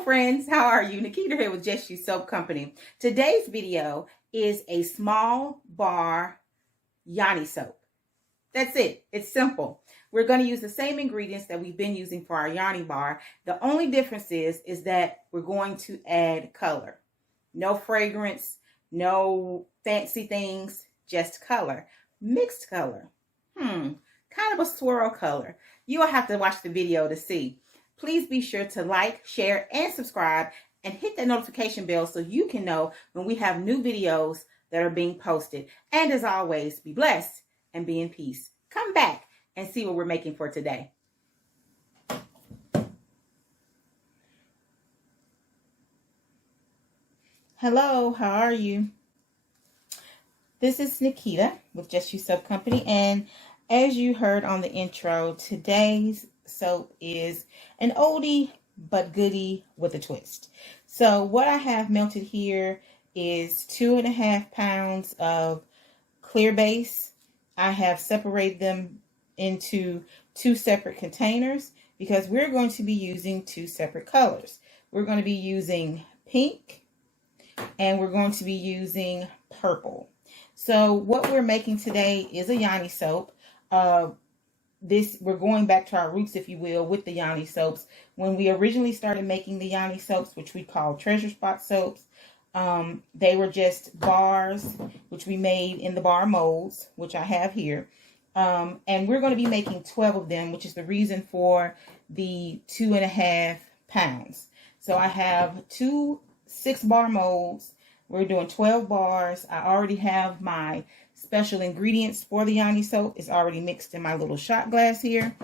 Hello friends, how are you? Nikita here with Just You Soap Company. Today's video is a small bar Yoni soap. That's it. It's simple. We're going to use the same ingredients that we've been using for our Yoni bar. The only difference is that we're going to add color. No fragrance, no fancy things, just color. Mixed color. Kind of a swirl color. You'll have to watch the video to see. Please be sure to like, share, and subscribe, and hit that notification bell so you can know when we have new videos that are being posted. And as always, be blessed and be in peace. Come back and see what we're making for today. Hello, how are you? This is Nikita with Just You Soap Company, and as you heard on the intro, today's soap is an oldie but goodie with a twist. So what I have melted here is 2.5 pounds of clear base. I have separated them into 2 separate containers because we're going to be using 2 separate colors. We're going to be using pink and we're going to be using purple. So what we're making today is a Yoni soap. We're going back to our roots, if you will, with the Yoni soaps. When we originally started making the Yoni soaps, which we call treasure spot soaps, they were just bars, which we made in the bar molds, which I have here. And we're going to be making 12 of them, which is the reason for the 2.5 pounds. So I have 2 6-bar molds. We're doing 12 bars. I already have my special ingredients for the Yoni soap. It's already mixed in my little shot glass here,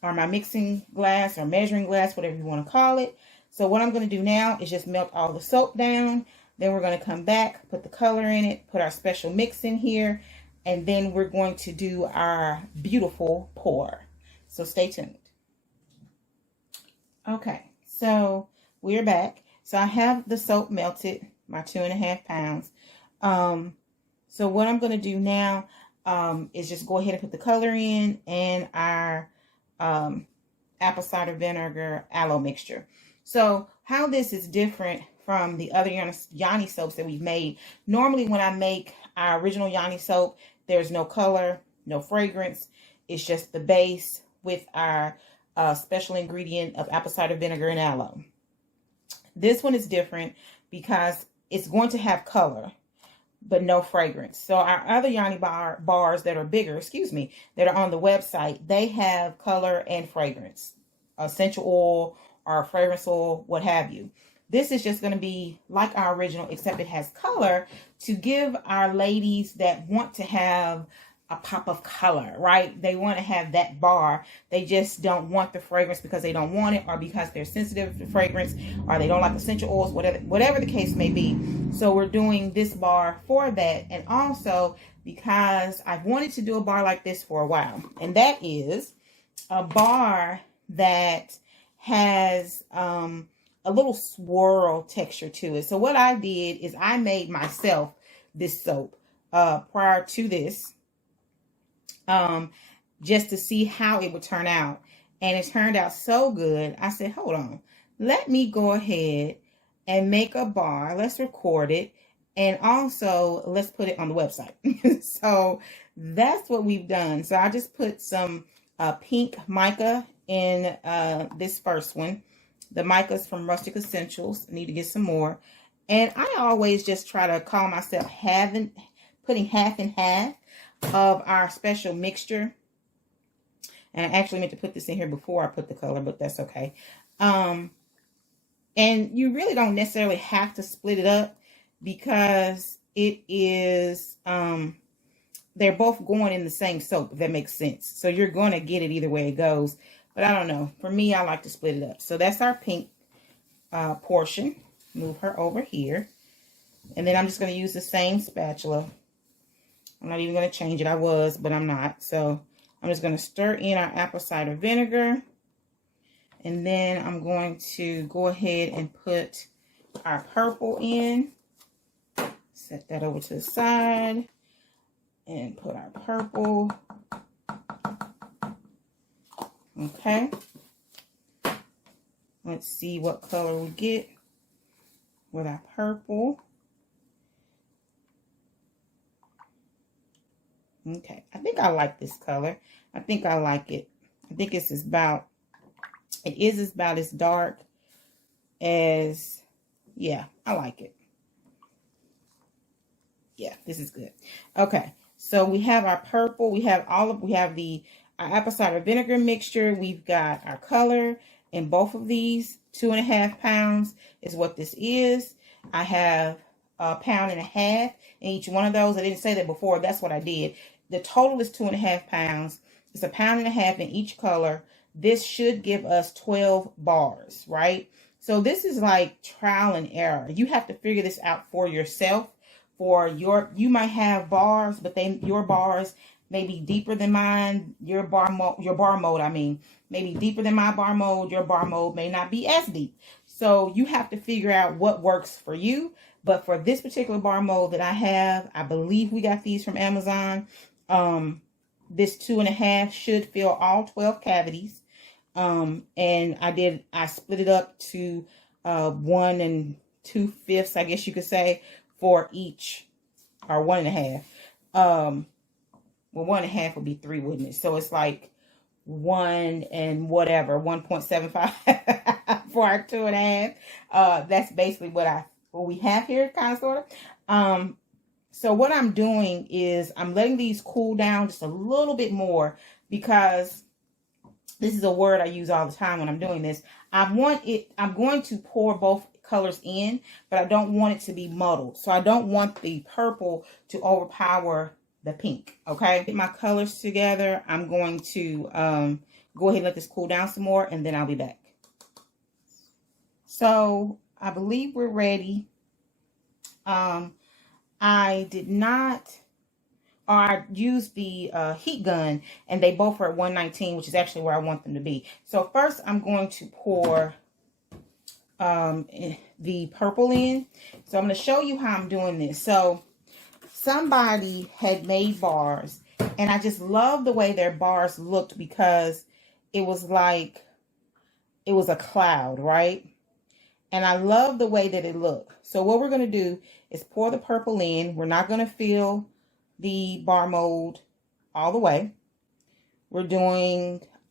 or my mixing glass or measuring glass, whatever you want to call it. So what I'm going to do now is just melt all the soap down. Then we're going to come back, put the color in it, put our special mix in here, and then we're going to do our beautiful pour. So stay tuned. Okay, so we're back. So I have the soap melted, my 2.5 pounds. So what I'm going to do now is just go ahead and put the color in and our apple cider vinegar aloe mixture. So how this is different from the other Yoni soaps that we've made. Normally when I make our original Yoni soap, there's no color, no fragrance. It's just the base with our special ingredient of apple cider vinegar and aloe. This one is different because it's going to have color, but no fragrance. So our other Yoni bars that are bigger, that are on the website, they have color and fragrance, essential oil or fragrance oil, what have you. This is just going to be like our original, except it has color to give our ladies that want to have a pop of color, right? They want to have that bar. They just don't want the fragrance because they don't want it, or because they're sensitive to fragrance, or they don't like essential oils, whatever the case may be. So we're doing this bar for that. And also because I've wanted to do a bar like this for a while, and that is a bar that has a little swirl texture to it. So what I did is I made myself this soap prior to this, just to see how it would turn out. And it turned out so good. I said, hold on, let me go ahead and make a bar. Let's record it. And also let's put it on the website. So that's what we've done. So I just put some pink mica in this first one. The mica's from Rustic Essentials. I need to get some more. And I always just try to call myself putting half and half of our special mixture. And I actually meant to put this in here before I put the color, but that's okay. And you really don't necessarily have to split it up because it is, they're both going in the same soap, if that makes sense. So you're going to get it either way it goes. But I don't know. For me, I like to split it up. So that's our pink portion. Move her over here. And then I'm just going to use the same spatula. I'm not even going to change it. I was, but I'm not. So I'm just going to stir in our apple cider vinegar. And then I'm going to go ahead and put our purple in. Set that over to the side. And put our purple. Okay. Let's see what color we get with our purple. Okay, I think I like this color. I think I like it. I think it is about as dark as, yeah, I like it. Yeah, this is good. Okay, so we have our purple. We have our apple cider vinegar mixture. We've got our color in both of these. 2.5 pounds is what this is. I have 1.5 pounds in each one of those. I didn't say that before. That's what I did. The total is 2.5 pounds. It's 1.5 pounds in each color. This should give us 12 bars, right? So this is like trial and error. You have to figure this out for yourself. You might have bars, but your bars may be deeper than mine. Your bar mode, I mean, may be deeper than my bar mode. Your bar mode may not be as deep. So you have to figure out what works for you. But for this particular bar mode that I have, I believe we got these from Amazon. This 2.5 should fill all 12 cavities. And I split it up to 1 2/5, I guess you could say, for each, or 1.5. Well, 1.5 would be 3, wouldn't it? So it's like 1 and whatever, 1.75 for our 2.5. That's basically what we have here, kind of, sort of. So what I'm doing is I'm letting these cool down just a little bit more, because this is a word I use all the time when I'm doing this. I'm going to pour both colors in, but I don't want it to be muddled. So I don't want the purple to overpower the pink. Okay, get my colors together. I'm going to go ahead and let this cool down some more, and then I'll be back. So I believe we're ready. I used the heat gun, and they both are at 119, which is actually where I want them to be. So first I'm going to pour the purple in. So I'm going to show you how I'm doing this. So somebody had made bars, and I just love the way their bars looked, because it was like it was a cloud, right? And I love the way that it looked. So what we're going to do is pour the purple in. We're not going to fill the bar mold all the way. We're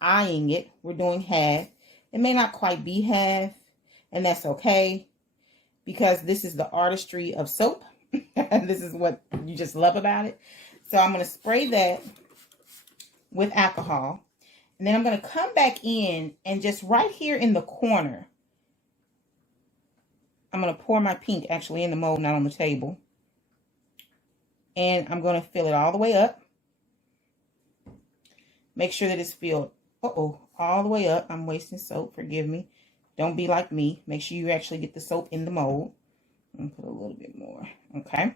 eyeing it. We're doing half. It may not quite be half, and that's okay, because this is the artistry of soap. This is what you just love about it. So I'm going to spray that with alcohol, and then I'm going to come back in, and just right here in the corner, I'm going to pour my pink actually in the mold, not on the table. And I'm going to fill it all the way up. Make sure that it's filled, all the way up. I'm wasting soap, forgive me. Don't be like me. Make sure you actually get the soap in the mold. I'm going to put a little bit more, okay?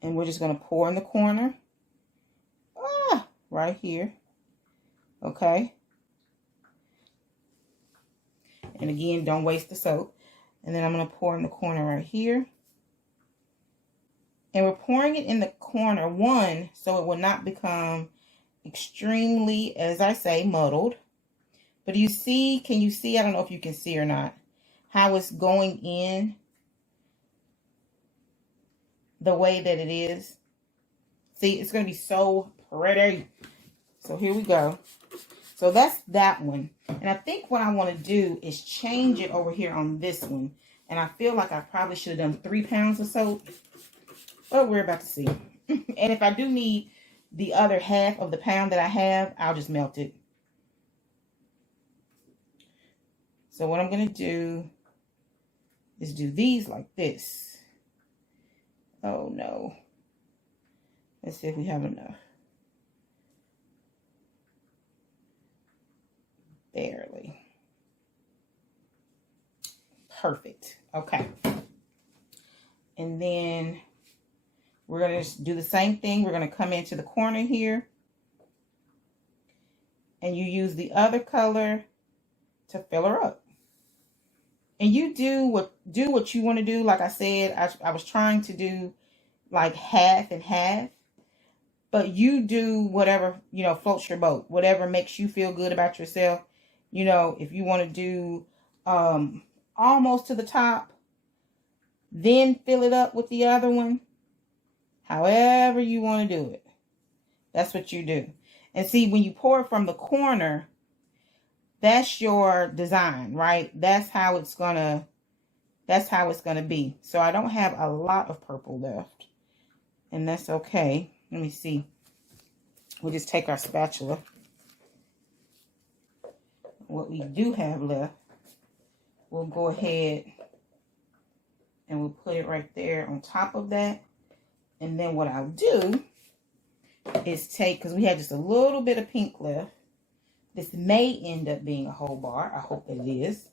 And we're just going to pour in the corner. Right here, okay? And again, don't waste the soap. And then I'm going to pour in the corner right here. And we're pouring it in the corner, so it will not become extremely, as I say, muddled. But can you see, I don't know if you can see or not, how it's going in the way that it is. See, it's going to be so pretty. So here we go. So that's that one. And I think what I want to do is change it over here on this one. And I feel like I probably should have done 3 pounds of soap. But we're about to see. And if I do need the other half of the pound that I have, I'll just melt it. So what I'm going to do is do these like this. Oh no. Let's see if we have enough. Barely. Perfect. Okay. And then we're going to just do the same thing. We're going to come into the corner here. And you use the other color to fill her up. And you do what you want to do. Like I said, I was trying to do like half and half. But you do whatever, floats your boat. Whatever makes you feel good about yourself, You know, if you want to do almost to the top, then fill it up with the other one. However you want to do it. That's what you do. And see, when you pour it from the corner, that's your design, right? That's how it's gonna be. So I don't have a lot of purple left. And that's okay. Let me see. We'll just take our spatula. What we do have left, we'll go ahead and we'll put it right there on top of that. And then what I'll do is take, because we had just a little bit of pink left. This may end up being a whole bar. I hope that it is.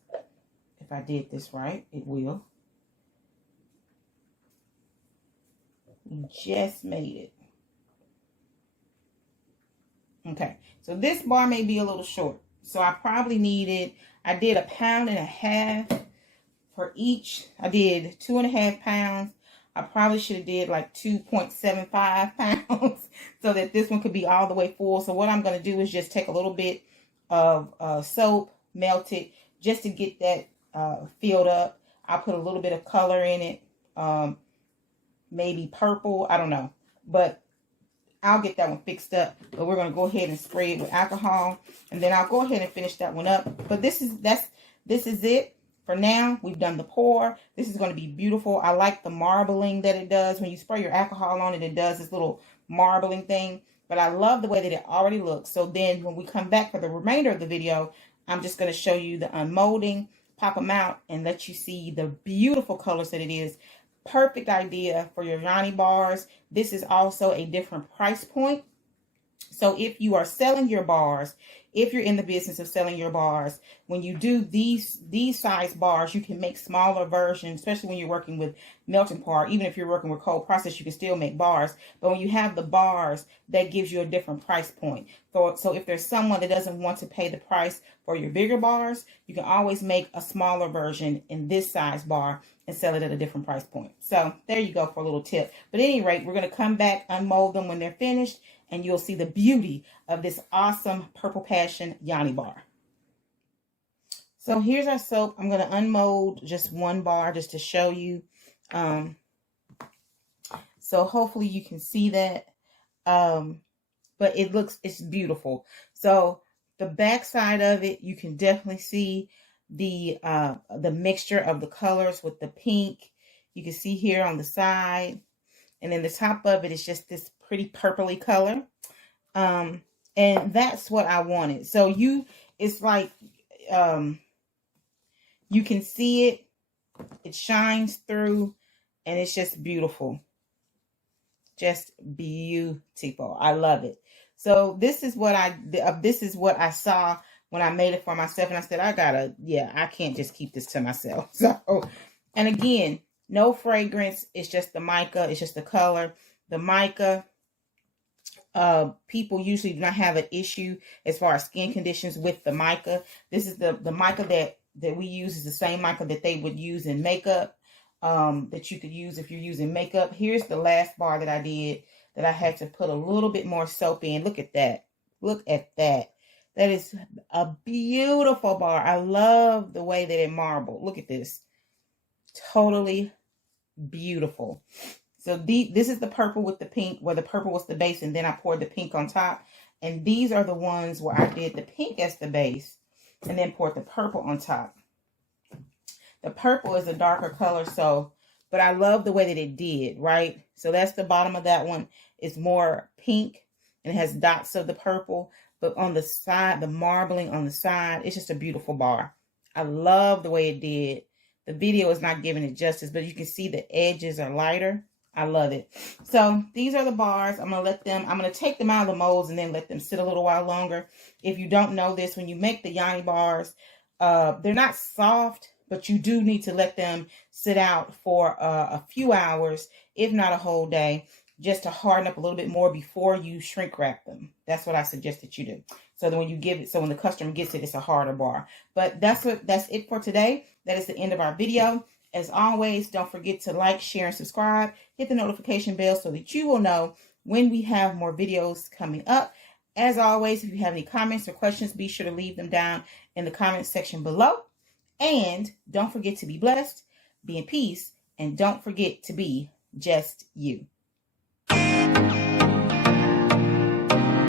If I did this right, it will. We just made it. Okay, so this bar may be a little short. So I probably needed, I did 1.5 pounds for each. I did 2.5 pounds. I probably should have did like 2.75 pounds so that this one could be all the way full. So what I'm going to do is just take a little bit of soap, melt it, just to get that filled up. I'll put a little bit of color in it, maybe purple, I don't know. But I'll get that one fixed up. But we're going to go ahead and spray it with alcohol. And then I'll go ahead and finish that one up. But this is it. For now, we've done the pour. This is going to be beautiful. I like the marbling that it does. When you spray your alcohol on it, it does this little marbling thing. But I love the way that it already looks. So then when we come back for the remainder of the video, I'm just going to show you the unmolding, pop them out, and let you see the beautiful colors that it is. Perfect idea for your Yoni bars. This is also a different price point. So if you are selling your bars, if you're in the business of selling your bars, when you do these size bars, you can make smaller versions, especially when you're working with melt and pour. Even if you're working with cold process, you can still make bars. But when you have the bars, that gives you a different price point. So if there's someone that doesn't want to pay the price for your bigger bars, you can always make a smaller version in this size bar and sell it at a different price point. So there you go for a little tip. But at any rate, we're going to come back, unmold them when they're finished, and you'll see the beauty of this awesome Purple Passion Yoni Bar. So here's our soap. I'm going to unmold just one bar just to show you. So hopefully you can see that. But it's beautiful. So the back side of it, you can definitely see the mixture of the colors with the pink. You can see here on the side. And then the top of it is just this pretty purpley color. And that's what I wanted. So it's like, you can see it. It shines through and it's just beautiful. Just beautiful. I love it. So this is what I saw when I made it for myself. And I said, I can't just keep this to myself. So, and again, no fragrance. It's just the mica. It's just the color. The mica, people usually do not have an issue as far as skin conditions with the mica. This is the mica that we use is the same mica that they would use in makeup, that you could use if you're using makeup. Here's the last bar that I did that I had to put a little bit more soap in. Look at that. Look at that. That is a beautiful bar. I love the way that it marbled. Look at this. Totally beautiful. So this is the purple with the pink, where the purple was the base, and then I poured the pink on top. And these are the ones where I did the pink as the base and then poured the purple on top. The purple is a darker color, but I love the way that it did, right? So that's the bottom of that one. It's more pink and it has dots of the purple, but on the side, the marbling on the side, it's just a beautiful bar. I love the way it did. The video is not giving it justice, but you can see the edges are lighter. I love it. So these are the bars. I'm going to take them out of the molds and then let them sit a little while longer. If you don't know this, when you make the Yoni bars, they're not soft, but you do need to let them sit out for a few hours, if not a whole day, just to harden up a little bit more before you shrink wrap them. That's what I suggest that you do. So that when the customer gets it, it's a harder bar. But that's it for today. That is the end of our video. As always, don't forget to like, share, and subscribe. Hit the notification bell so that you will know when we have more videos coming up. As always, if you have any comments or questions, be sure to leave them down in the comments section below. And don't forget to be blessed, be in peace, and don't forget to be just you.